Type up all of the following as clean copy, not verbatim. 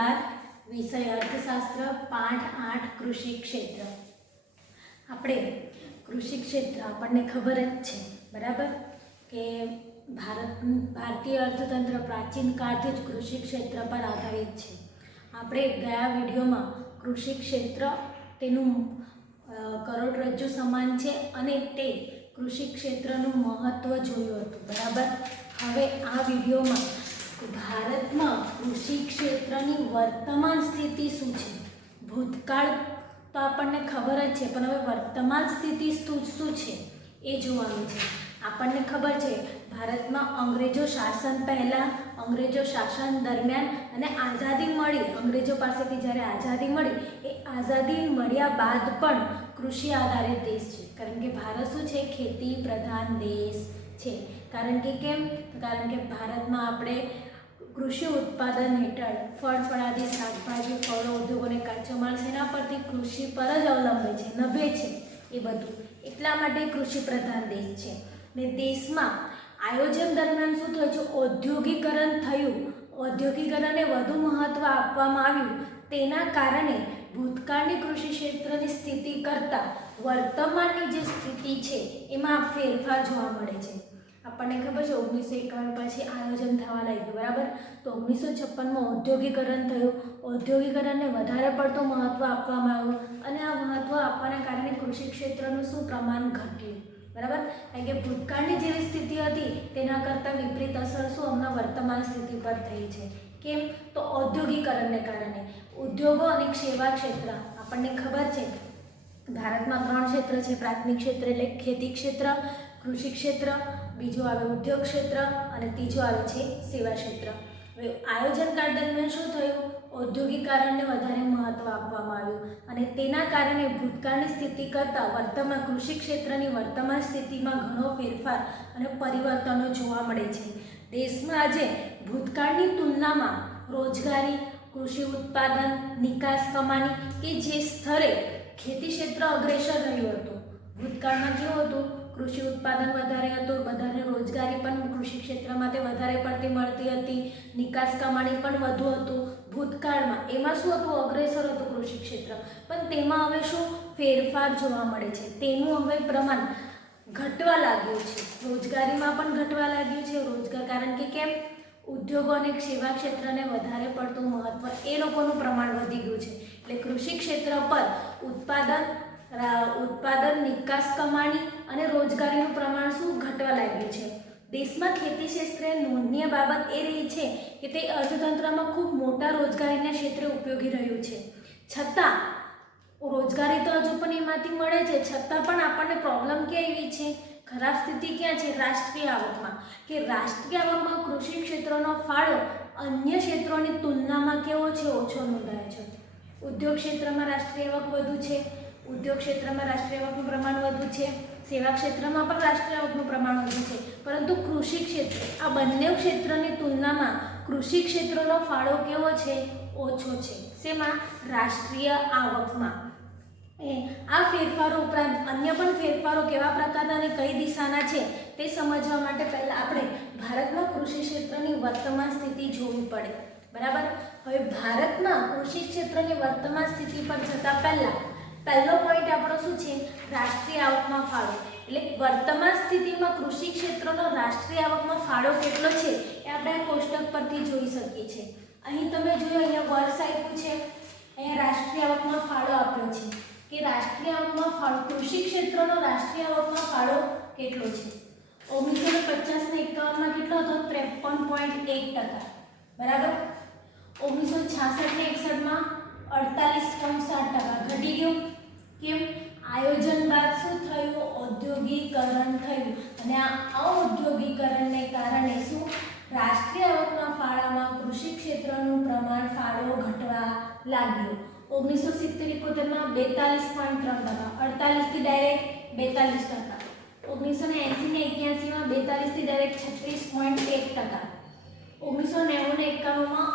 12 વિષય અર્થશાસ્ત્ર પાઠ 8 કૃષિ ક્ષેત્ર। આપણે કૃષિ ક્ષેત્ર આપણને ખબર જ છે બરાબર કે ભારતીય અર્થતંત્ર પ્રાચીન કાળથી જ કૃષિ ક્ષેત્ર પર આધારિત છે। આપણે ગયા વિડીયોમાં કૃષિ ક્ષેત્ર તેનું કરોડરજ્જુ સમાન છે અને તે કૃષિ ક્ષેત્રનું મહત્ત્વ જોયું હતું બરાબર। હવે આ વિડીયોમાં ભારતમાં કૃષિ ક્ષેત્રની વર્તમાન સ્થિતિ શું છે? ભૂતકાળ તો આપણને ખબર જ છે, પણ હવે વર્તમાન સ્થિતિ શું છે એ જોવાનું છે। આપણને ખબર છે ભારતમાં અંગ્રેજો શાસન પહેલાં, અંગ્રેજો શાસન દરમિયાન અને આઝાદી મળી, અંગ્રેજો પાસેથી જ્યારે આઝાદી મળી એ આઝાદી મળ્યા બાદ પણ કૃષિ આધારિત દેશ છે, કારણ કે ભારત શું છે? ખેતી પ્રધાન દેશ છે। કારણ કે કેમ? કારણ કે ભારતમાં આપણે કૃષિ ઉત્પાદન હેઠળ ફળફળાદી શાકભાજી, ફળો, ઉદ્યોગો અને કાચો માલ એના પરથી કૃષિ પર જ અવલંબે છે, નભે છે એ બધું, એટલા માટે કૃષિ પ્રધાન દેશ છે। ને દેશમાં આયોજન દરમિયાન શું થયું છે? ઔદ્યોગિકરણ થયું, ઔદ્યોગિકરણને વધુ મહત્ત્વ આપવામાં આવ્યું, તેના કારણે ભૂતકાળની કૃષિ ક્ષેત્રની સ્થિતિ કરતાં વર્તમાનની જે સ્થિતિ છે એમાં ફેરફાર જોવા મળે છે। આપણને ખબર છે 1951 પછી આયોજન થવા લાગ્યું બરાબર, તો 1956માં ઔદ્યોગિકરણ થયું, ઔદ્યોગિકરણને વધારે પડતું મહત્ત્વ આપવામાં આવ્યું અને આ મહત્ત્વ આપવાના કારણે કૃષિ ક્ષેત્રનું શું પ્રમાણ ઘટ્યું બરાબર, કારણ કે ભૂતકાળની જેવી સ્થિતિ હતી તેના કરતાં વિપરીત અસર શું હમણાં વર્તમાન સ્થિતિ પર થઈ છે। કેમ? તો ઔદ્યોગિકરણને કારણે ઉદ્યોગો અને સેવા ક્ષેત્ર, આપણને ખબર છે ભારતમાં 3 ક્ષેત્ર છે, પ્રાથમિક ક્ષેત્ર એટલે ખેતી ક્ષેત્ર, કૃષિ ક્ષેત્ર, બીજું આવે ઉદ્યોગ ક્ષેત્ર અને ત્રીજું આવે છે સેવા ક્ષેત્ર। હવે આયોજનકાળ દરમિયાન શું થયું? ઔદ્યોગિકરણને વધારે મહત્ત્વ આપવામાં આવ્યું અને તેના કારણે ભૂતકાળની સ્થિતિ કરતાં વર્તમાન કૃષિ ક્ષેત્રની વર્તમાન સ્થિતિમાં ઘણો ફેરફાર અને પરિવર્તનો જોવા મળે છે। દેશમાં આજે ભૂતકાળની તુલનામાં રોજગારી, કૃષિ ઉત્પાદન, નિકાસ કમાણી કે જે સ્તરે ખેતી ક્ષેત્ર અગ્રેસર રહ્યું હતું, ભૂતકાળમાં કેવું હતું? કૃષિ ઉત્પાદન વધારે હતું, બધાને રોજગારી પણ કૃષિ ક્ષેત્રમાં તે વધારે પડતી મળતી હતી, નિકાસ કમાણી પણ વધુ હતું ભૂતકાળમાં, એમાં શું હતું? અગ્રેસર હતું કૃષિ ક્ષેત્ર, પણ તેમાં હવે શું ફેરફાર જોવા મળે છે? તેનું હવે પ્રમાણ ઘટવા લાગ્યું છે, રોજગારીમાં પણ ઘટવા લાગ્યું છે રોજગાર, કારણ કે કેમ? ઉદ્યોગો અને સેવા ક્ષેત્રને વધારે પડતું મહત્ત્વ એ લોકોનું પ્રમાણ વધી ગયું છે, એટલે કૃષિ ક્ષેત્ર પર ઉત્પાદન, નિકાસ કમાણી અને રોજગારીનું પ્રમાણ શું ઘટવા લાગ્યું છે। દેશમાં ખેતી ક્ષેત્રે નોંધનીય બાબત એ રહી છે કે તે અર્થતંત્રમાં ખૂબ મોટા રોજગારીના ક્ષેત્રે ઉપયોગી રહ્યું છે, છતાં રોજગારી તો હજુ પણ એમાંથી મળે છે, છતાં પણ આપણને પ્રોબ્લેમ ક્યાં એવી છે? ખરાબ સ્થિતિ ક્યાં છે? રાષ્ટ્રીય આવકમાં, કે રાષ્ટ્રીય આવકમાં કૃષિ ક્ષેત્રનો ફાળો અન્ય ક્ષેત્રોની તુલનામાં કેવો છે? ઓછો નોંધાય છે। ઉદ્યોગ ક્ષેત્રમાં રાષ્ટ્રીય આવક વધુ છે, ઉદ્યોગ ક્ષેત્રમાં રાષ્ટ્રીય આવકનું પ્રમાણ વધુ છે, સેવા ક્ષેત્રમાં પણ રાષ્ટ્રીય આવકનું પ્રમાણ વધુ છે, પરંતુ કૃષિ ક્ષેત્ર, આ બંને ક્ષેત્રની તુલનામાં કૃષિ ક્ષેત્રનો ફાળો કેવો છે? ઓછો છે। શેમાં? રાષ્ટ્રીય આવકમાં। આ ફેરફારો ઉપરાંત અન્ય પણ ફેરફારો કેવા પ્રકારના અને કઈ દિશાના છે તે સમજવા માટે પહેલાં આપણે ભારતમાં કૃષિ ક્ષેત્રની વર્તમાન સ્થિતિ જોવી પડે બરાબર। હવે ભારતમાં કૃષિ ક્ષેત્રની વર્તમાન સ્થિતિ પર જતાં પહેલો પોઈન્ટ આપણો શું છે? રાષ્ટ્રીય આવકમાં ફાળો, એટલે વર્તમાન સ્થિતિમાં કૃષિ ક્ષેત્રનો રાષ્ટ્રીય આવકમાં ફાળો કેટલો છે એ આપણે આ કોષ્ટક પરથી જોઈ શકીએ છીએ। અહીં તમે જોયો, અહીંયા વર્ષ આપ્યું છે, અહીંયા રાષ્ટ્રીય આવકમાં ફાળો આપ્યો છે કે રાષ્ટ્રીય આવકમાં ફાળો, કૃષિ ક્ષેત્રનો રાષ્ટ્રીય આવકમાં ફાળો કેટલો છે? 1950 ને 51માં કેટલો હતો? 53.1% બરાબર। 1966 ને 61માં 48.7% ઘટી ગયું। કેમ? આયોજન બાદ શું થયું? ઔદ્યોગિકરણ થયું અને આ ઔદ્યોગિકરણને કારણે શું રાષ્ટ્રીય આવકના ફાળામાં કૃષિ ક્ષેત્રનું પ્રમાણ ફાળો ઘટવા લાગ્યો। 1970-71માં 42.3%, 48 થી ડાયરેક્ટ 42%, 1980 ને 81માં 42 થી ડાયરેક્ટ 36.1%, 1990 ને 91માં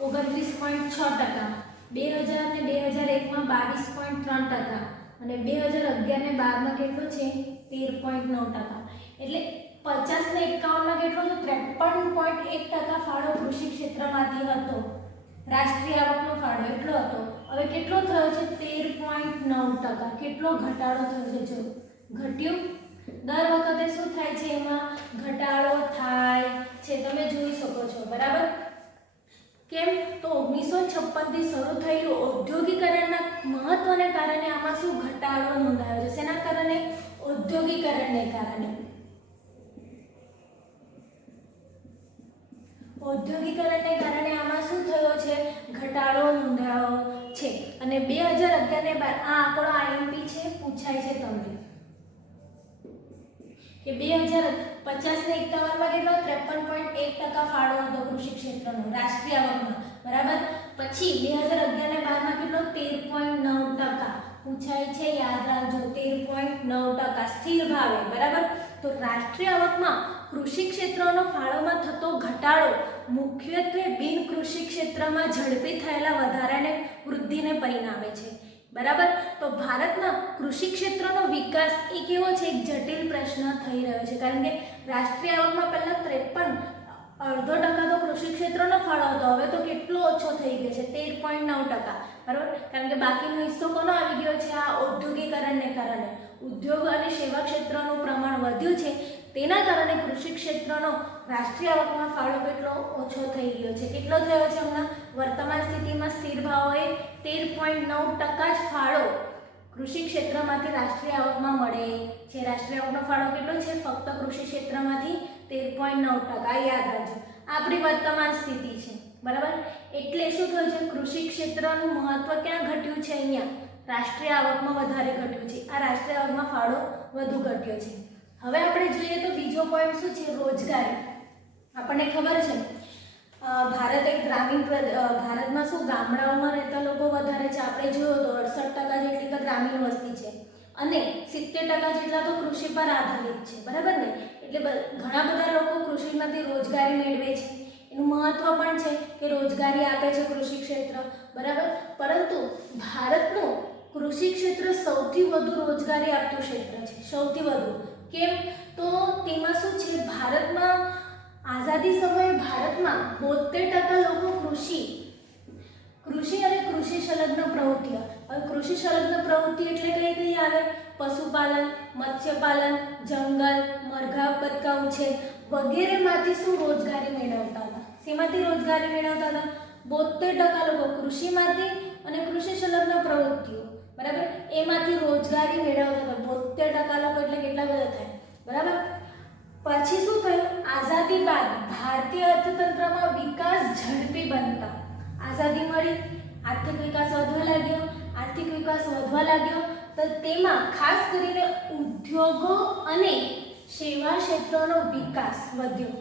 29.6%, 2000 ને 2001માં 22.3% અને 2011 ને 12માં કેટલું છે? 13.9%, એટલે 50 ને 51માં કેટલો છે? 53.1% ફાળો કૃષિ ક્ષેત્રમાંથી હતો રાષ્ટ્રીય આવકનો ફાળો એટલો હતો, હવે કેટલો થયો છે 13.9%. કેટલો ઘટાડો થયો છે? જો ઘટ્યું. દર વખતે શું થાય છે? એમાં ઘટાડો થાય છે, તમે જોઈ શકો છો, બરાબર. કેમ? તો 1956 થી શરૂ થયેલું ઔદ્યોગિકરણના મહત્વને કારણે આમાં શું ઘટાડો નોંધાયો છે? શેના કારણે? ઔદ્યોગિકરણને કારણે. ઔદ્યોગિકરણને કારણે આમાં શું થયો છે? ઘટાડો નોંધાયો છે. અને 2011 ને બાદ આ આંકડો આઈએમપી છે, પૂછાય છે તમને કે 2050 ને 51 માં કેટલો 53.1% ફાળો હતો કૃષિ ક્ષેત્રનો રાષ્ટ્રીય આવકમાં, બરાબર. પછી 2011 ને 12 માં કેટલો 13.9% પૂછાય છે, યાદ રાખજો 13.9% સ્થિર ભાવે, બરાબર. તો રાષ્ટ્રીય આવકમાં કૃષિ ક્ષેત્રનો ફાળોમાં થતો ઘટાડો મુખ્યત્વે બિન કૃષિ ક્ષેત્રમાં ઝડપી થયેલા વધારાને વૃદ્ધિને પરિણામે છે, બરાબર. તો ભારતના કૃષિ ક્ષેત્રનો વિકાસ એ કેવો છે? એક જટિલ પ્રશ્ન થઈ રહ્યો છે, કારણ કે રાષ્ટ્રીય આવકમાં પહેલા 53.5% તો કૃષિ ક્ષેત્રનો ફાળો હતો, હવે તો કેટલો ઓછો થઈ ગયો છે 13.9%, બરાબર. કારણ કે બાકીનો હિસ્સો કોનો આવી ગયો છે? આ ઔદ્યોગિકરણને કારણે ઉદ્યોગ અને સેવા ક્ષેત્રનું પ્રમાણ વધ્યું છે, તેના કારણે કૃષિ ક્ષેત્રનો રાષ્ટ્રીય આવકમાં ફાળો કેટલો ઓછો થઈ ગયો છે. કેટલો થયો છે? હમણાં વર્તમાન સ્થિતિમાં સ્થિર ભાવોએ 13.9% જ ફાળો કૃષિ ક્ષેત્રમાંથી રાષ્ટ્રીય આવકમાં મળે છે. રાષ્ટ્રીય આવકનો ફાળો કેટલો છે? ફક્ત કૃષિ ક્ષેત્રમાંથી 13.9%. યાદ રાખજો, આપણી વર્તમાન સ્થિતિ છે, બરાબર. એટલે શું થયું છે? કૃષિ ક્ષેત્રનું મહત્વ ક્યાં ઘટ્યું છે? અહીંયા રાષ્ટ્રીય આવકમાં વધારે ઘટ્યું છે. આ રાષ્ટ્રીય આવકમાં ફાળો વધુ ઘટ્યો છે. હવે આપણે જોઈએ તો બીજો પોઈન્ટ શું છે? રોજગારી. આપણને ખબર છે ભારત એક ભારતમાં શું ગામડાઓમાં રહેતા લોકો વધારે છે. આપણે જોયો તો 68% જેટલી તો ગ્રામીણ વસ્તી છે અને 70% જેટલા તો કૃષિ પર આધારિત છે, બરાબર ને. એટલે ઘણા બધા લોકો કૃષિમાંથી રોજગારી મેળવે છે. એનું મહત્વ પણ છે કે રોજગારી આપે છે કૃષિ ક્ષેત્ર, બરાબર. પરંતુ ભારતનું કૃષિ ક્ષેત્ર સૌથી વધુ રોજગારી આપતું ક્ષેત્ર છે, સૌથી વધુ. કેમ? તો તેમાં શું છે? ભારતમાં આઝાદી સમયે ભારતમાં 72% લોકો કૃષિ અને કૃષિ સંલગ્ન પ્રવૃત્તિઓ. હવે કૃષિ સંલગ્ન પ્રવૃત્તિ એટલે કઈ આવે? પશુપાલન, મત્સ્યપાલન, જંગલ, મરઘા, બતકા ઉછેર વગેરેમાંથી શું રોજગારી મેળવતા હતા? શેમાંથી રોજગારી મેળવતા હતા? 72% લોકો કૃષિમાંથી અને કૃષિ સંલગ્ન પ્રવૃત્તિઓ, બરાબર, એમાંથી રોજગારી મેળવતા હતા. 72% લોકો એટલે કેટલા બધા થાય, બરાબર. પછી શું થયું? આઝાદી બાદ ભારતીય અર્થતંત્રમાં વિકાસ ઝડપી બનતા આઝાદી મળી, આર્થિક વિકાસ વધવા લાગ્યો તો તેમાં ખાસ કરીને ઉદ્યોગો અને સેવા ક્ષેત્રનો વિકાસ વધ્યો.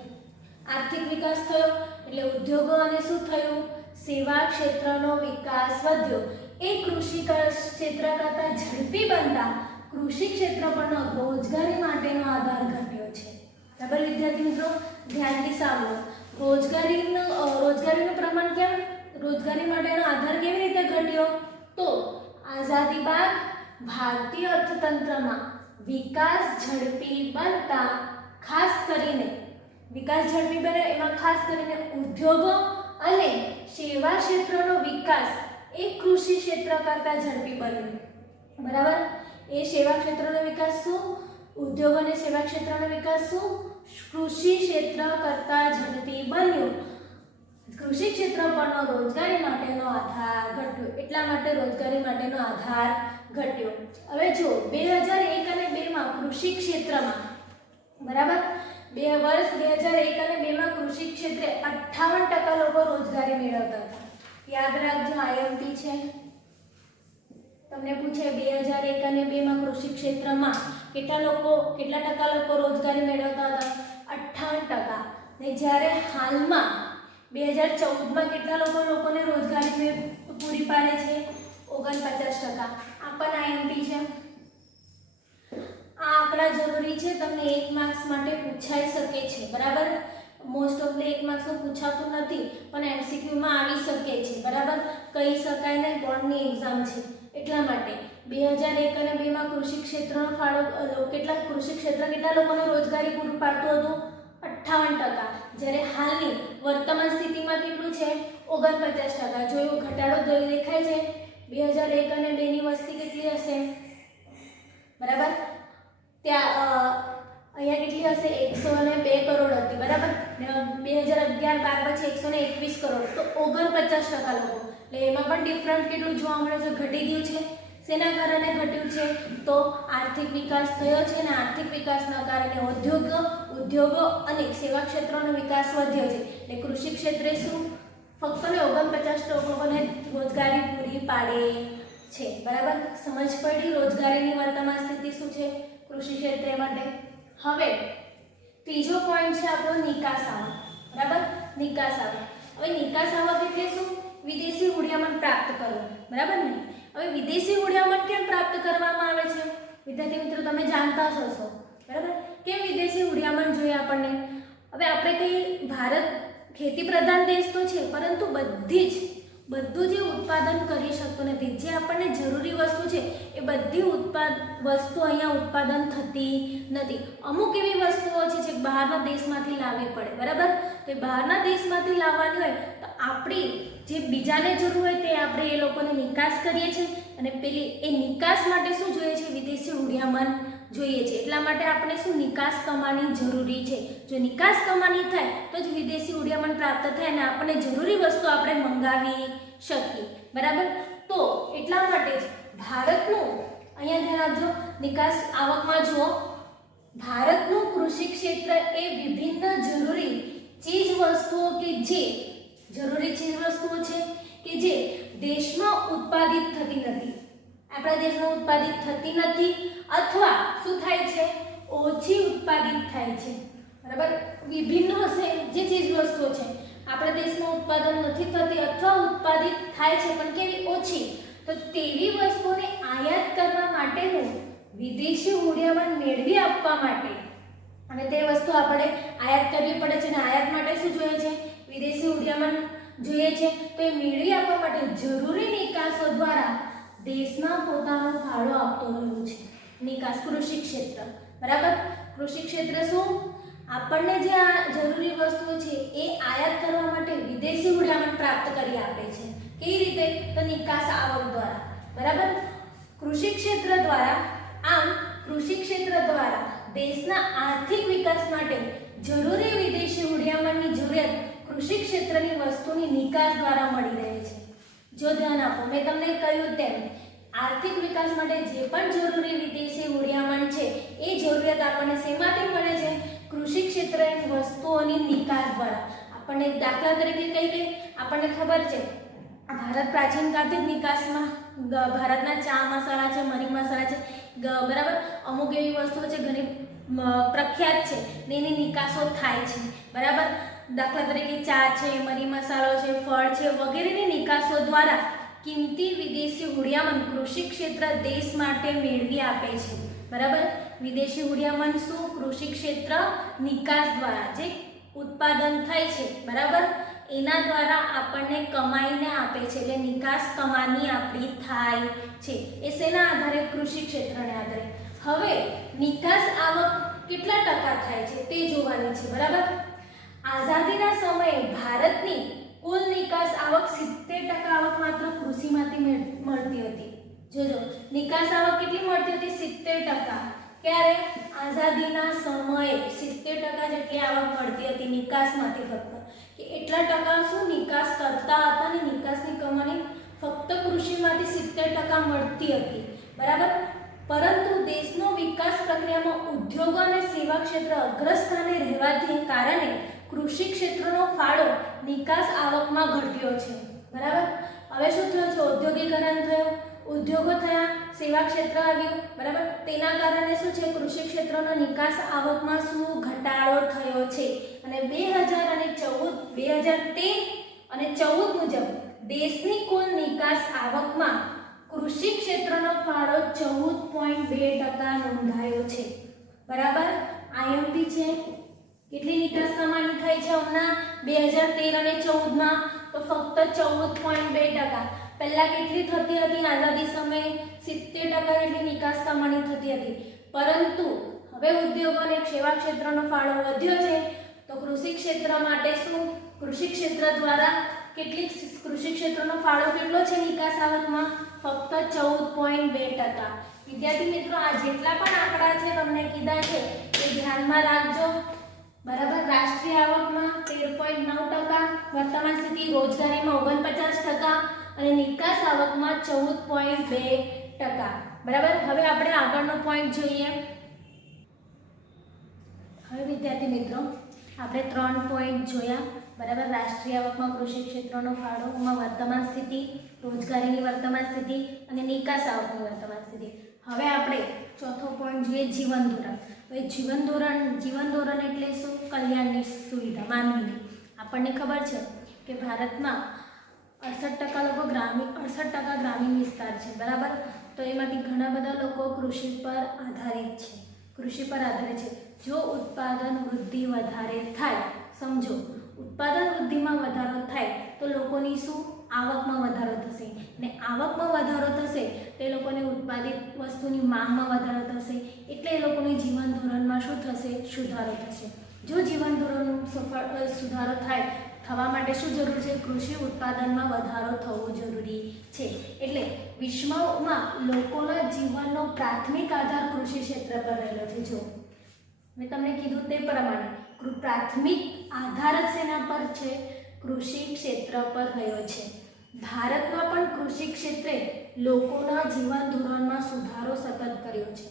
આર્થિક વિકાસ થયો એટલે ઉદ્યોગો અને શું થયું? સેવા ક્ષેત્રનો વિકાસ વધ્યો. એ કૃષિ ક્ષેત્ર કરતાં ઝડપી બનતા કૃષિ ક્ષેત્ર પરનો રોજગારી માટેનો આધાર ઘટ્યો છે, બરાબર. વિદ્યાર્થી મિત્રો ધ્યાનથી સાંભળો. રોજગારીનું પ્રમાણ કેમ? રોજગારી માટેનો આધાર કેવી રીતે ઘટ્યો? તો આઝાદી બાદ ભારતીય અર્થતંત્રમાં વિકાસ ઝડપી બનતા ખાસ કરીને ઉદ્યોગો અને સેવા ક્ષેત્રનો વિકાસ એ કૃષિ ક્ષેત્ર કરતાં ઝડપી બન્યો, બરાબર. એ સેવા ક્ષેત્રનો વિકાસ શું? ઉદ્યોગ અને સેવા ક્ષેત્રનો વિકાસ શું? કૃષિ ક્ષેત્ર કરતાં ઝડપી બન્યો. કૃષિ ક્ષેત્ર પરનો રોજગારી માટેનો આધાર ઘટ્યો, એટલા માટે રોજગારી માટેનો આધાર ઘટ્યો. હવે જો 2001 અને 2 માં કૃષિ ક્ષેત્રમાં, બરાબર, વર્ષ 2001 અને 2 માં કૃષિ ક્ષેત્રે 58% લોકો રોજગારી મેળવતા હતા. યાદ રાખજો, આઈએમપી છે. તમને પૂછે 2001 અને 2 માં કૃષિ ક્ષેત્રમાં કેટલા ટકા લોકો રોજગારી મેળવતા હતા? 58%. ને જ્યારે હાલમાં 2014 માં કેટલા લોકોને રોજગારી પૂરી પાડે છે? 49%. આ પણ આઈએમપી છે. આ આંકડા જરૂરી છે, તમને 1 માર્ક્સ માટે પૂછાઈ શકે છે, બરાબર. મોસ્ટ ઓફલી 1 માર્ક્સનું પૂછાતું નથી પણ એમસીક્યુમાં આવી શકે છે, બરાબર. કહી શકાય નહીં, બોર્ડની એક્ઝામ છે એટલા માટે. 2001 અને 2 માં કૃષિ ક્ષેત્રનો ફાળો કેટલા લોકોને રોજગારી પૂરું પાડતું હતું? 58%. જ્યારે હાલની વર્તમાન સ્થિતિમાં કેટલું છે 49%. જો એવો ઘટાડો દેખાય છે 2001 અને 2 ની વસ્તી કેટલી હશે બરાબર ત્યાં અહીંયા કેટલી હશે 102 કરોડ હતી બરાબર 2011-12 પછી 121 કરોડ તો 49% લોકો એટલે એમાં પણ ડિફરન્ટ કેટલું જોવા મળે છે ઘટી ગયું છે શેના કારણે ઘટ્યું છે તો આર્થિક વિકાસ થયો છે અને આર્થિક વિકાસના કારણે ઉદ્યોગો અને સેવા ક્ષેત્રનો વિકાસ વધ્યો છે એટલે કૃષિ ક્ષેત્રે શું ફક્ત 49% લોકોને રોજગારી પૂરી પાડે છે બરાબર સમજ પડી રોજગારીની વર્તમાન સ્થિતિ શું છે કૃષિ ક્ષેત્ર માટે હવે ત્રીજો પોઈન્ટ છે આપણો નિકાસ આવક બરાબર નિકાસ આવક હવે નિકાસ આવક એટલે શું વિદેશી હુંડિયામણ પ્રાપ્ત કરવું બરાબર ને હવે વિદેશી હુંડિયામણ કેમ પ્રાપ્ત કરવામાં આવે છે વિદ્યાર્થી મિત્રો તમે જાણતા જ હશો બરાબર કેમ વિદેશી હુંડિયામણ જોઈએ આપણને હવે આપણે કઈ ભારત ખેતી પ્રધાન દેશ તો છે પરંતુ બધું જે ઉત્પાદન કરી શકતો નથી જે આપણને જરૂરી વસ્તુ છે એ બધી વસ્તુ અહીંયા ઉત્પાદન થતી નથી અમુક એવી વસ્તુઓ છે જે બહારના દેશમાંથી લાવવી પડે બરાબર તો એ બહારના દેશમાંથી લાવવાની હોય તો આપણી જે બીજાને જરૂર હોય તે આપણે એ લોકોને નિકાસ કરીએ છીએ અને પેલી એ નિકાસ માટે શું જોઈએ છે વિદેશી હુંડિયામણ જોઈએ છે એટલા માટે આપણે શું નિકાસ કમાની જરૂરી છે જો નિકાસ કમાની થાય તો જ વિદેશી હુંડિયામણ પ્રાપ્ત થાય અને આપણને જરૂરી વસ્તુ આપણે મંગાવી શકીએ બરાબર તો એટલા માટે જ ભારતનું અહીંયા ધ્યાન આપજો નિકાસ આવકમાં જુઓ ભારતનું કૃષિ ક્ષેત્ર એ વિભિન્ન જરૂરી ચીજ વસ્તુઓ કે જે જરૂરી ચીજ વસ્તુઓ છે કે જે દેશમાં ઉત્પાદિત થતી નથી આપણા દેશમાં ઉત્પાદિત થતી નથી અથવા શું થાય છે ઓછી ઉત્પાદિત થાય છે બરાબર વિભિન્ન હશે જે ચીજ વસ્તુઓ છે આપણા દેશમાં ઉત્પાદન નથી થતી અથવા ઉત્પાદિત થાય છે પણ કેવી ઓછી તો તેવી વસ્તુને આયાત કરવા માટેનું વિદેશી હુંડિયામણ મેળવી આપવા માટે અને તે વસ્તુ આપણે આયાત કરવી પડે છે અને આયાત માટે શું જોઈએ છે વિદેશી હુંડિયામણ જોઈએ છે તો એ મેળવી આપવા માટે જરૂરી નિકાસો દ્વારા દેશમાં પોતાનો ફાળો આપતો રહ્યો છે નિકાસ કૃષિ ક્ષેત્ર બરાબર કૃષિ ક્ષેત્ર શું આપણને જે આ જરૂરી વસ્તુઓ છે એ આયાત કરવા માટે વિદેશી હુંડિયામણ પ્રાપ્ત કરી આપે છે કેવી રીતે તો નિકાસ આવક દ્વારા બરાબર કૃષિ ક્ષેત્ર દ્વારા આમ કૃષિ ક્ષેત્ર દ્વારા દેશના આર્થિક વિકાસ માટે જરૂરી વિદેશી હુંડિયામણની જરૂરિયાત કૃષિ ક્ષેત્રની વસ્તુની નિકાસ દ્વારા મળી રહે છે જો ધ્યાન આપો મેં તમને કહ્યું તેમ આર્થિક વિકાસ માટે જે પણ જરૂરી વિદેશી હુંડિયામણ છે એ જરૂરિયાત આપણને શેમાંથી મળે છે કૃષિ ક્ષેત્રની વસ્તુઓની નિકાસ દ્વારા આપણને દાખલા તરીકે કઈ આપણને ખબર છે ભારત પ્રાચીન કાળથી જ નિકાસમાં ભારતના ચા મસાલા છે મરી મસાલા છે બરાબર અમુક એવી વસ્તુઓ છે ઘણી પ્રખ્યાત છે ને એની નિકાસો થાય છે બરાબર દાખલા તરીકે ચા છે મરી મસાલો છે ફળ છે વગેરેની નિકાસો દ્વારા કિંમતી વિદેશી હુંડિયામણ કૃષિ ક્ષેત્ર દેશ માટે મેળવી આપે છે બરાબર વિદેશી હુંડિયામણ શું કૃષિ ક્ષેત્ર નિકાસ દ્વારા જે ઉત્પાદન થાય છે બરાબર એના દ્વારા આપણને કમાઈને આપે છે એટલે નિકાસ કમાની આપણી થાય છે એ શેના આધારે કૃષિ ક્ષેત્રને આધારે હવે નિકાસ આવક કેટલા ટકા થાય છે તે જોવાની છે બરાબર આઝાદીના સમયે ભારતની કુલ નિકાસ આવક 70% આવક માત્ર કૃષિમાંથી મળતી હતી જોજો નિકાસ આવક કેટલી મળતી હતી 70% ક્યારે આઝાદીના સમયે 70% જેટલી આવક મળતી હતી નિકાસમાંથી ફક્ત કે એટલા ટકા શું નિકાસ કરતા હતા અને નિકાસની કમાણી ફક્ત કૃષિમાંથી 70% મળતી હતી બરાબર પરંતુ દેશનો વિકાસ પ્રક્રિયામાં ઉદ્યોગો અને સેવા ક્ષેત્ર અગ્રસ્થાને રહેવાથી કારણે કૃષિ ક્ષેત્રનો ફાળો નિકાસ આવકમાં ઘટ્યો છે બરાબર હવે શું થયું છે ઔદ્યોગિકરણ થયું ઉદ્યોગો થયા સેવા ક્ષેત્ર આવ્યું બરાબર તેના કારણે શું છે કૃષિ ક્ષેત્રનો નિકાસ આવકમાં શું ઘટાડો થયો છે અને 2013 અને 14 મુજબ દેશની કુલ નિકાસ આવકમાં કૃષિ ક્ષેત્રનો ફાળો 14.2% નોંધાયો છે બરાબર આઈએમપી છે કેટલી નિકાસ કમાણી થઈ છે હમણાં 2013 અને 14 માં તો ફક્ત 14.2%. પહેલા કેટલી થતી હતી આઝાદી સમયે 70% જેટલી નિકાસ કમાણી થતી હતી પરંતુ હવે ઉદ્યોગો અને સેવા ક્ષેત્રનો ફાળો વધ્યો છે તો કૃષિ ક્ષેત્ર માટે શું કૃષિ ક્ષેત્ર દ્વારા કેટલીક કૃષિ ક્ષેત્રનો ફાળો કેટલો છે નિકાસ આવકમાં ફક્ત 14.2%. વિદ્યાર્થી મિત્રો આ જેટલા પણ આંકડા છે તમને કીધા છે એ ધ્યાનમાં રાખજો બરાબર. રાષ્ટ્રીય આવકમાં 13.9%, વર્તમાન સ્થિતિ રોજગારીમાં 49% અને નિકાસ આવકમાં 14.2%. બરાબર. હવે આપણે આગળનો પોઈન્ટ જોઈએ. હવે વિદ્યાર્થી મિત્રો આપણે 3 પોઈન્ટ જોયા બરાબર. રાષ્ટ્રીય આવકમાં કૃષિ ક્ષેત્રનો ફાળો, એમાં વર્તમાન સ્થિતિ, રોજગારીની વર્તમાન સ્થિતિ અને નિકાસ આવકની વર્તમાન સ્થિતિ. હવે આપણે ચોથો પોઈન્ટ જોઈએ જીવન ધોરણ. હવે જીવન ધોરણ એટલે શું? કલ્યાણની સુવિધા માનવીની. આપણને ખબર છે કે ભારતમાં 68% લોકો 68% ગ્રામીણ વિસ્તાર છે બરાબર. તો એમાંથી ઘણા બધા લોકો કૃષિ પર આધારિત છે. જો ઉત્પાદન વૃદ્ધિ વધારે થાય, સમજો ઉત્પાદન વૃદ્ધિમાં વધારો થાય તો લોકોની શું આવકમાં વધારો થશે, અને આવકમાં વધારો થશે તે લોકોને ઉત્પાદિત વસ્તુની માંગમાં વધારો થશે, એટલે એ લોકોની જીવન ધોરણમાં શું થશે? સુધારો થશે. જો જીવન ધોરણ સુધારો થવા માટે શું જરૂર છે? કૃષિ ઉત્પાદનમાં વધારો થવો જરૂરી છે. એટલે વિશ્વમાં લોકોના જીવનનો પ્રાથમિક આધાર કૃષિ ક્ષેત્ર પર રહેલો છે. જો મેં તમને કીધું તે પ્રમાણે પ્રાથમિક આધાર જ શેના પર છે? કૃષિ ક્ષેત્ર પર રહ્યો છે. ભારતમાં પણ કૃષિ ક્ષેત્રે લોકોના જીવન ધોરણમાં સુધારો સતત કર્યો છે.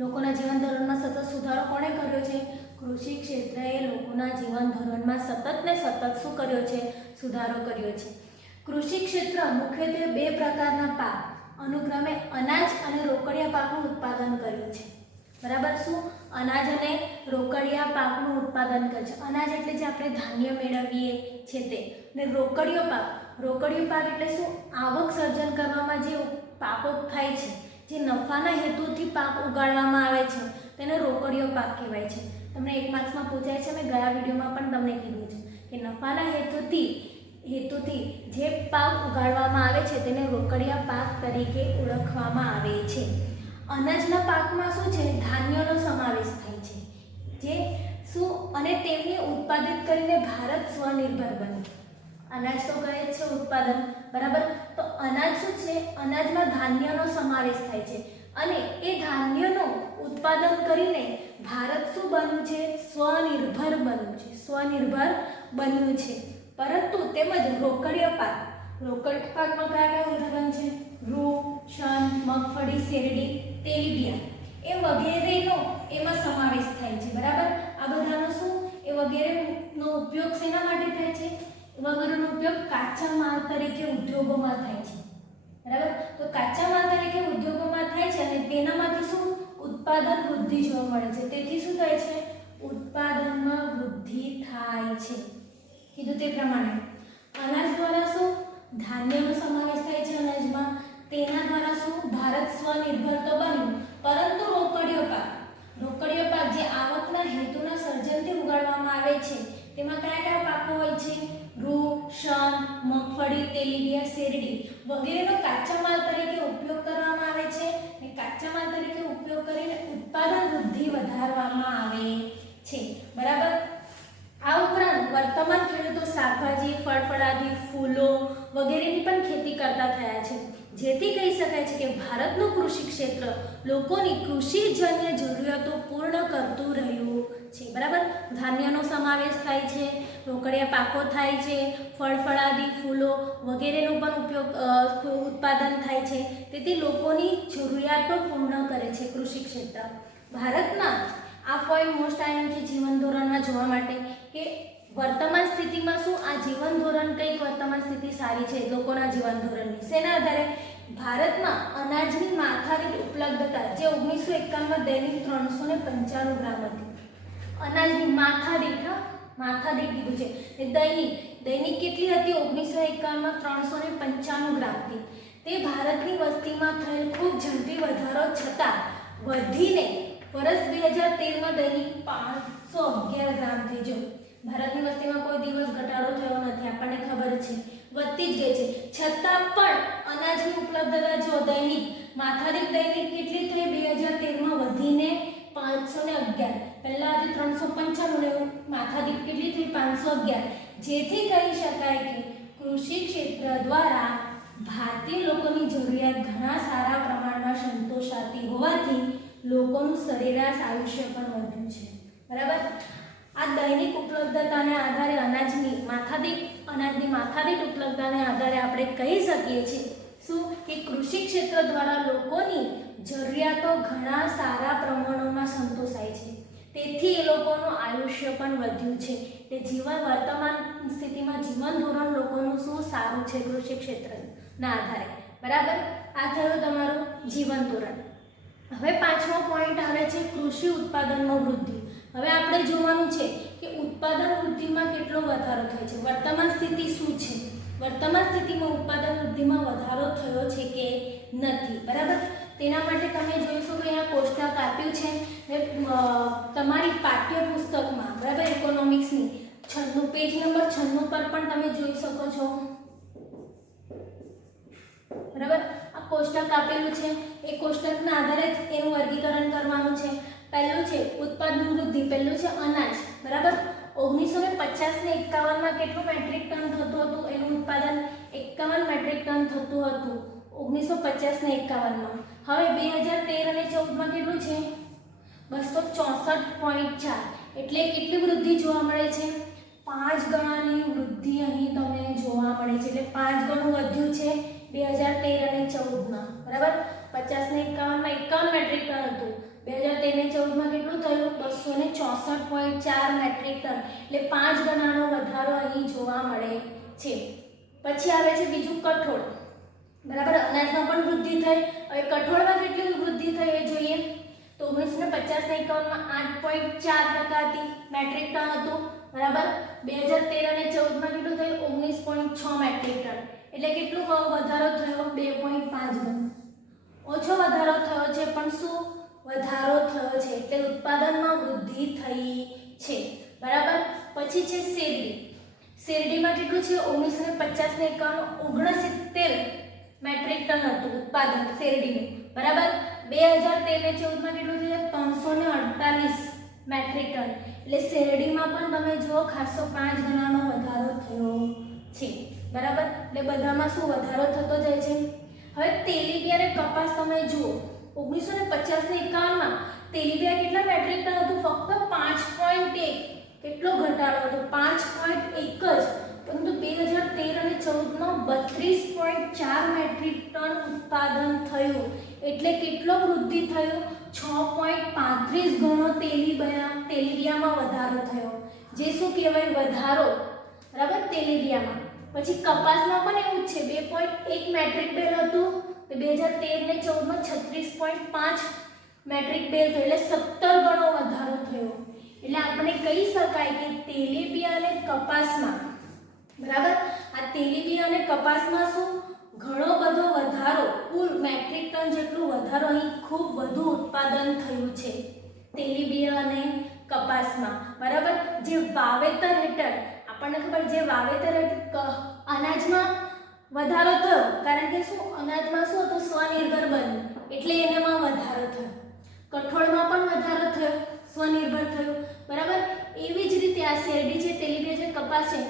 લોકોના જીવન ધોરણમાં સતત સુધારો કોણે કર્યો છે? કૃષિ ક્ષેત્રએ લોકોના જીવન ધોરણમાં સતત શું કર્યો છે? સુધારો કર્યો છે. કૃષિ ક્ષેત્ર મુખ્યત્વે 2 પ્રકારના પાક, અનુક્રમે અનાજ અને રોકડિયા પાકનું ઉત્પાદન કર્યું છે. બરાબર. શું? અનાજ અને રોકડિયા પાકનું ઉત્પાદન કરે છે. અનાજ એટલે જે આપણે ધાન્ય મેળવીએ છે તે, અને રોકડિયો પાક એટલે શું? આવક સર્જન કરવામાં જે પાકો થાય છે, જે નફાના હેતુથી પાક ઉગાડવામાં આવે છે તેને રોકડિયો પાક કહેવાય છે. તમને 1 માર્ક્સમાં પૂછાય છે. મેં ગયા વિડીયોમાં પણ તમને કીધું છે કે નફાના હેતુથી જે પાક ઉગાડવામાં આવે છે તેને રોકડિયા પાક તરીકે ઓળખવામાં આવે છે. અનાજના પાકમાં શું છે? ધાન્યનો સમાવેશ થાય છે. જે શું? અને તેમને ઉત્પાદિત કરીને ભારત સ્વનિર્ભર બને. અનાજ તો કરે છે ઉત્પાદન બરાબર. તો અનાજ શું છે? અનાજમાં ધાન્યનો સમાવેશ થાય છે અને એ ધાન્યનો ઉત્પાદન કરીને ભારત શું બન્યું છે? સ્વનિર્ભર બન્યું છે. પરંતુ તેમજ રોકડિયા પાકમાં કયા ઉદાહરણ છે? રૂ, શણ, મગફળી, શેરડી, તેલીબિયાં એ વગેરેનો એમાં સમાવેશ થાય છે બરાબર. આ બધાનો શું? એ વગેરેનો ઉપયોગ શેના માટે થાય છે? વગેરેનો ઉપયોગ કાચા માલ તરીકે ઉદ્યોગોમાં થાય છે બરાબર. તો કાચા માલ તરીકે ઉદ્યોગોમાં થાય છે અને તેનામાંથી શું? ઉત્પાદન વૃદ્ધિ જોવા મળે છે. તેથી શું થાય છે? ઉત્પાદનમાં વૃદ્ધિ થાય છે. કીધું તે પ્રમાણે અનાજ દ્વારા શું? ધાન્યનો સમાવેશ થાય છે અનાજમાં. તેના દ્વારા શું? ભારત સ્વનિર્ભર તો બન્યું, પરંતુ રોકડિયો પાક જે આવકના હેતુના સર્જનથી ઉગાડવામાં આવે છે તેમાં કયા પાકો હોય છે? રૂ, શણ, મગફળી, તેલીબિયાં, શેરડી વગેરેનો કાચા માલ તરીકે ઉપયોગ કરવામાં આવે છે અને કાચા માલ તરીકે ઉપયોગ કરીને ઉત્પાદન વૃદ્ધિ વધારવામાં આવે છે બરાબર. આ ઉપરાંત વર્તમાન ખેડૂતો શાકભાજી, ફળફળાદી, ફૂલો વગેરેની પણ ખેતી કરતા થયા છે. જેથી કહી શકાય છે કે ભારતનું કૃષિ ક્ષેત્ર લોકોની કૃષિજન્ય જરૂરિયાતો પૂર્ણ કરતું રહ્યું છે બરાબર. ધાન્યનો સમાવેશ થાય છે, રોકડિયા પાકો થાય છે, ફળફળાદી, ફૂલો વગેરેનો પણ ઉત્પાદન થાય છે. તેથી લોકોની જરૂરિયાતો પૂર્ણ કરે છે કૃષિ ક્ષેત્ર. ભારતમાં આ પોઈન્ટ મોસ્ટ આવ્યો છે જીવન ધોરણમાં જોવા માટે કે વર્તમાન સ્થિતિમાં શું? આ જીવન ધોરણ કઈક વર્તમાન સ્થિતિ સારી છે લોકોના જીવન ધોરણની. શેના આધારે? ભારતમાં અનાજની માથાદીઠ ઉપલબ્ધતા જે 1951માં દૈનિક 395 ગ્રામ હતી. અનાજની માથાદીઠ કીધું છે. દૈનિક કેટલી હતી? 1951માં 395 ગ્રામ હતી. તે ભારતની વસ્તીમાં થયેલ ખૂબ ઝડપી વધારો છતાં વધીને વર્ષ 2013માં દૈનિક 511 ગ્રામ થઈ ગયો. ભારતની વસ્તીમાં કોઈ દિવસ ઘટાડો થયો નથી, આપણને ખબર છે, વધતી જ ગઈ છે. છતાં પણ અનાજની ઉપલબ્ધતા જો માથાદીઠ દૈનિક કેટલી થઈ? 2013માં વધીને 511. પહેલા હતી 395 ને માથાદીઠ કેટલી થઈ 511, જેથી કહી શકાય કે કૃષિ ક્ષેત્ર દ્વારા ભારતીય લોકોની જરૂરિયાત ઘણા સારા પ્રમાણમાં સંતોષાતી હોવાથી લોકોનું સરેરાશ આયુષ્ય પણ વધ્યું છે. બરાબર. આ દૈનિક ઉપલબ્ધતાને આધારે અનાજની માથાદીઠ ઉપલબ્ધતાને આધારે આપણે કહી શકીએ છીએ શું કે કૃષિ ક્ષેત્ર દ્વારા લોકોની જરૂરિયાતો ઘણા સારા પ્રમાણમાં સંતોષાય છે, તેથી એ લોકોનું આયુષ્ય પણ વધ્યું છે. તે વર્તમાન સ્થિતિમાં જીવન ધોરણ લોકોનું શું સારું છે કૃષિ ક્ષેત્રના આધારે. બરાબર. આ થયું તમારું જીવન ધોરણ. હવે પાંચમો પોઈન્ટ આવે છે કૃષિ ઉત્પાદનમાં વૃદ્ધિ. હવે આપણે જોવાનું છે કે ઉત્પાદન વૃદ્ધિમાં કેટલો વધારો થયો છે. વર્તમાન સ્થિતિ શું છે? વર્તમાન સ્થિતિમાં ઉત્પાદન વૃદ્ધિમાં વધારો થયો છે કે નથી. બરાબર. તેના માટે તમે જોઈશો કે અહીંયા કોષ્ટક આપ્યું છે તમારી પાઠ્યપુસ્તકમાં. બરાબર. ઇકોનોમિક્સની 96 પેજ નંબર 96 પર પણ તમે જોઈ શકો છો. બરાબર. આ કોષ્ટક આપેલું છે, એ કોષ્ટકના આધારે જ એનું વર્ગીકરણ કરવાનું છે. પહેલું છે ઉત્પાદન વૃદ્ધિ, પહેલું છે અનાજ. બરાબર. 1950 ને 51માં કેટલું મેટ્રિક ટન થતું હતું? એનું ઉત્પાદન 51 મેટ્રિક ટન થતું હતું 1950 ને 51માં. હવે 2013 અને 14માં કેટલું છે? 264.4. એટલે કેટલી વૃદ્ધિ જોવા મળે છે? 5 ગણાની વૃદ્ધિ અહીં તમને જોવા મળે છે. એટલે 5 ગણું વધ્યું છે 2013 અને 14માં. બરાબર. 50 ને 51માં 51 મેટ્રિક ટન હતું. 2013 ને 14માં કેટલું થયું? 264.4 મેટ્રિક ટન. એટલે 5 ગણાનો વધારો અહીં જોવા મળે છે. પછી આવે છે બીજું કઠોળ. બરાબર. અનાજમાં પણ વૃદ્ધિ થઈ. હવે કઠોળમાં કેટલી વૃદ્ધિ થઈ એ જોઈએ તો 1950 ને 51માં 8.4% હતી, મેટ્રિક ટન હતું. બરાબર. 2013 અને 14માં કેટલું થયું? 19.6 મેટ્રિક ટન. એટલે કેટલું વધારો થયો? 2.5 ગણો. ઓછો વધારો થયો છે પણ શું વધારો થયો છે? એટલે ઉત્પાદનમાં વૃદ્ધિ થઈ છે. બરાબર. પછી છે શેરડી. શેરડીમાં કેટલું છે? 1950 ને 51 69 મેટ્રિક ટન હતું ઉત્પાદન શેરડીનું. બરાબર. 2013 ને 14માં કેટલું થયું? 348 મેટ્રિક ટન. એટલે શેરડીમાં પણ તમે જુઓ ખાસો 5 ગણાનો વધારો થયો છે. બરાબર. એટલે બધામાં શું વધારો થતો જાય છે. હવે તેલીબિયાં અને કપાસ તમે જુઓ 1950 ને 51માં તેલીબિયાં કેટલા મેટ્રિક ટન હતું? ફક્ત 5.1. કેટલો ઘટાડો હતો? 5.1 જ. પરંતુ 2013 અને 14માં 32.4 મેટ્રિક ટન ઉત્પાદન થયું. એટલે કેટલો વૃદ્ધિ થયો? 6.35 ગણો તેલીબિયામાં વધારો થયો. જે શું કહેવાય? વધારો. બરાબર. તેલીબિયામાં. પછી કપાસમાં પણ એવું જ છે. 2.1 મેટ્રિક બેલ હતું. 2013 ને 14માં 36.5 મેટ્રિક બેલ થયું. એટલે 17 ગણો વધારો થયો. એટલે આપણે કહી શકાય કે તેલીબિયા અને કપાસમાં, બરાબર, આ તેલીબિયા અને કપાસમાં શું ઘણો બધો વધારો, કુલ મેટ્રિક ટન જેટલું વધારો અહીં ખૂબ વધુ ઉત્પાદન થયું છે તેલીબિયા અને કપાસમાં. બરાબર. જે વાવેતર હેઠળ આપણને ખબર, જે વાવેતર હેઠળ અનાજમાં વધારો થયો, કારણ કે શું અનાજમાં શું હતું? સ્વનિર્ભર બન્યું એટલે એનામાં વધારો થયો. કઠોળમાં પણ વધારો થયો, સ્વનિર્ભર થયું. બરાબર. એવી જ રીતે આ શેરડી છે, તેલીબિયા છે, કપાસ છે,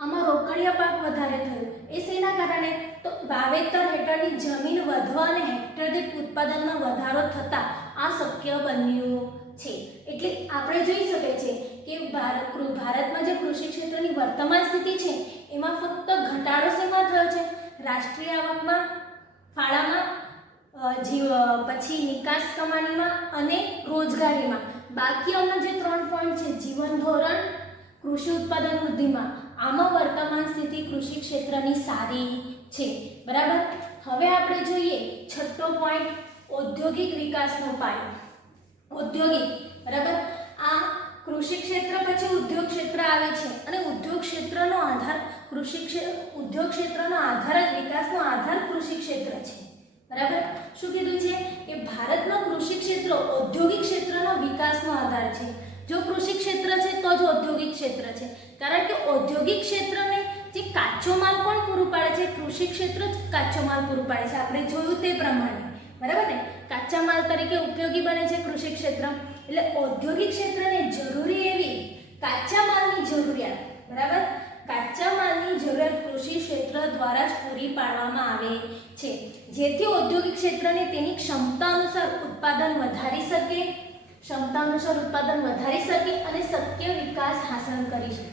આમાં રોકડિયા પાક વધારે થયો. એ શેના કારણે? તો વાવેતર હેઠળની જમીન વધવા અને હેક્ટર દીઠ ઉત્પાદનમાં વધારો થતા આ શક્ય બન્યું છે. એટલે આપણે જોઈ શકીએ છીએ કે ભારતમાં જે કૃષિ ક્ષેત્રની વર્તમાન સ્થિતિ છે એમાં ફક્ત ઘટાડો શેમાં થયો છે? રાષ્ટ્રીય આવકમાં, ફાળામાં, પછી નિકાસ કમાણીમાં અને રોજગારીમાં. બાકીઓના જે 3 પોઈન્ટ છે, જીવન ધોરણ, કૃષિ ઉત્પાદન વૃદ્ધિમાં, આમાં વર્તમાન સ્થિતિ કૃષિ ક્ષેત્રની સારી છે. બરાબર. હવે આપણે જોઈએ છઠ્ઠો પોઈન્ટ, ઔદ્યોગિક વિકાસનો પાયો. ઔદ્યોગિક. બરાબર. આ કૃષિ ક્ષેત્ર પછી ઉદ્યોગ ક્ષેત્ર આવે છે અને ઉદ્યોગ ક્ષેત્રનો આધાર ઉદ્યોગ ક્ષેત્રનો આધાર જ વિકાસનો આધાર કૃષિ ક્ષેત્ર છે. બરાબર. શું કીધું છે કે ભારતનો કૃષિ ક્ષેત્ર ઔદ્યોગિક ક્ષેત્રનો વિકાસનો આધાર છે. જો કૃષિ ક્ષેત્ર છે તો જ ઔદ્યોગિક ક્ષેત્ર છે, કારણ કે ઔદ્યોગિક ક્ષેત્રને જે કાચો માલ પણ પૂરું પાડે છે, કૃષિ ક્ષેત્ર જ કાચો માલ પૂરું પાડે છે. આપણે જોયું તે પ્રમાણે. બરાબર ને? કાચા માલ તરીકે ઉપયોગી બને છે કૃષિ ક્ષેત્ર. એટલે ઔદ્યોગિક ક્ષેત્રને જરૂરી એવી કાચા માલની જરૂરિયાત, બરાબર, કાચા માલની જરૂરિયાત કૃષિ ક્ષેત્ર દ્વારા જ પૂરી પાડવામાં આવે છે, જેથી ઔદ્યોગિક ક્ષેત્રને તેની ક્ષમતા અનુસાર ઉત્પાદન વધારી શકે, અને શક્ય વિકાસ હાંસલ કરી શકે,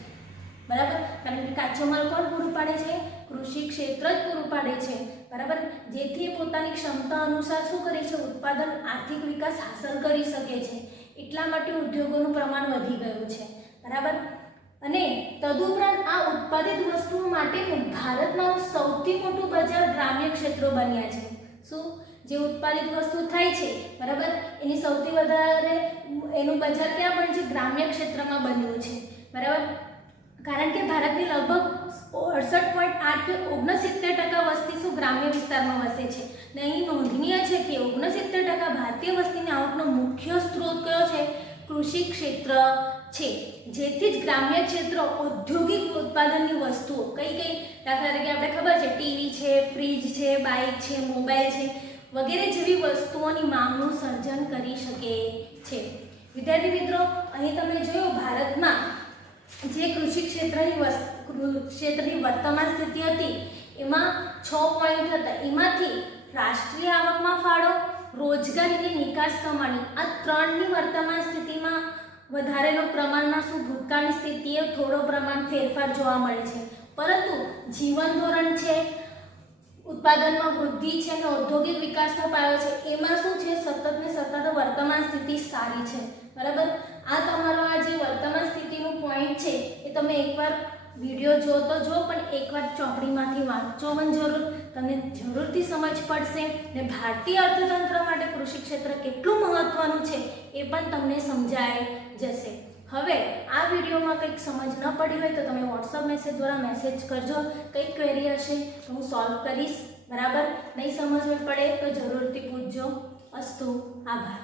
બરાબર. કારણ કે કાચો માલ કોણ પૂરું પાડે છે? કૃષિ ક્ષેત્ર જ પૂરું પાડે છે, બરાબર. જેથી પોતાની ક્ષમતા અનુસાર શું કરે છે? ઉત્પાદન, આર્થિક વિકાસ હાંસલ કરી શકે છે. એટલા માટે ઉદ્યોગોનું પ્રમાણ વધી ગયું છે, બરાબર. અને તદુપરાંત આ ઉત્પાદિત વસ્તુઓ માટેનું ભારતમાં સૌથી મોટું બજાર ગ્રામ્ય ક્ષેત્રો બન્યા છે. શું? જે ઉત્પાદિત વસ્તુ થાય છે, બરાબર, એની સૌથી વધારે એનું બજાર ક્યાં બને છે? ગ્રામ્ય ક્ષેત્રમાં બન્યું છે, બરાબર. કારણ કે ભારતની લગભગ 68.8 કે 69% વસ્તી શું ગ્રામ્ય વિસ્તારમાં વસે છે. ને અહીં નોંધનીય છે કે 69% ભારતીય વસ્તીની આવકનો મુખ્ય સ્ત્રોત કયો છે? કૃષિ ક્ષેત્ર છે. જેથી જ ગ્રામ્ય ક્ષેત્રો ઔદ્યોગિક ઉત્પાદનની વસ્તુઓ કઈ દાખલા તરીકે આપણે ખબર છે ટીવી છે, ફ્રીજ છે, બાઇક છે, મોબાઈલ છે વગેરે જેવી વસ્તુઓની માંગનું સર્જન કરી શકે છે. વિદ્યાર્થી મિત્રો, અહીં તમે જોયું ભારતમાં જે કૃષિ ક્ષેત્રની વર્તમાન સ્થિતિ હતી એમાં 6 પોઈન્ટ હતા. એમાંથી રાષ્ટ્રીય આવકમાં ફાળો, રોજગારીની નિકાસ કમાણી, આ ત્રણની વર્તમાન સ્થિતિમાં વધારેલો પ્રમાણમાં શું ભૂતકાળની સ્થિતિએ થોડો પ્રમાણ ફેરફાર જોવા મળે છે. પરંતુ જીવન ધોરણ છે, ઉત્પાદનમાં વૃદ્ધિ છે અને ઔદ્યોગિક વિકાસનો પાયો છે, એમાં શું છે? સતત ને સતત વર્તમાન સ્થિતિ સારી છે, બરાબર. આ તમારો આ જે વર્તમાન સ્થિતિનું પોઈન્ટ છે એ તમે એકવાર વિડીયો જો તો જો, પણ એકવાર ચોપડીમાંથી વાંચો પણ જરૂર, તમને જરૂરથી સમજ પડશે ને ભારતીય અર્થતંત્ર માટે કૃષિ ક્ષેત્ર કેટલું મહત્વનું છે એ પણ તમને સમજાઈ જશે. હવે આ વિડીયોમાં કંઈક સમજ ન પડી હોય તો તમે વોટ્સઅપ મેસેજ દ્વારા મેસેજ કરજો. કંઈક ક્વેરી હશે તો હું સોલ્વ કરીશ, બરાબર. નહીં સમજ પડે તો જરૂરથી પૂછજો. અસ્તુ. આભાર.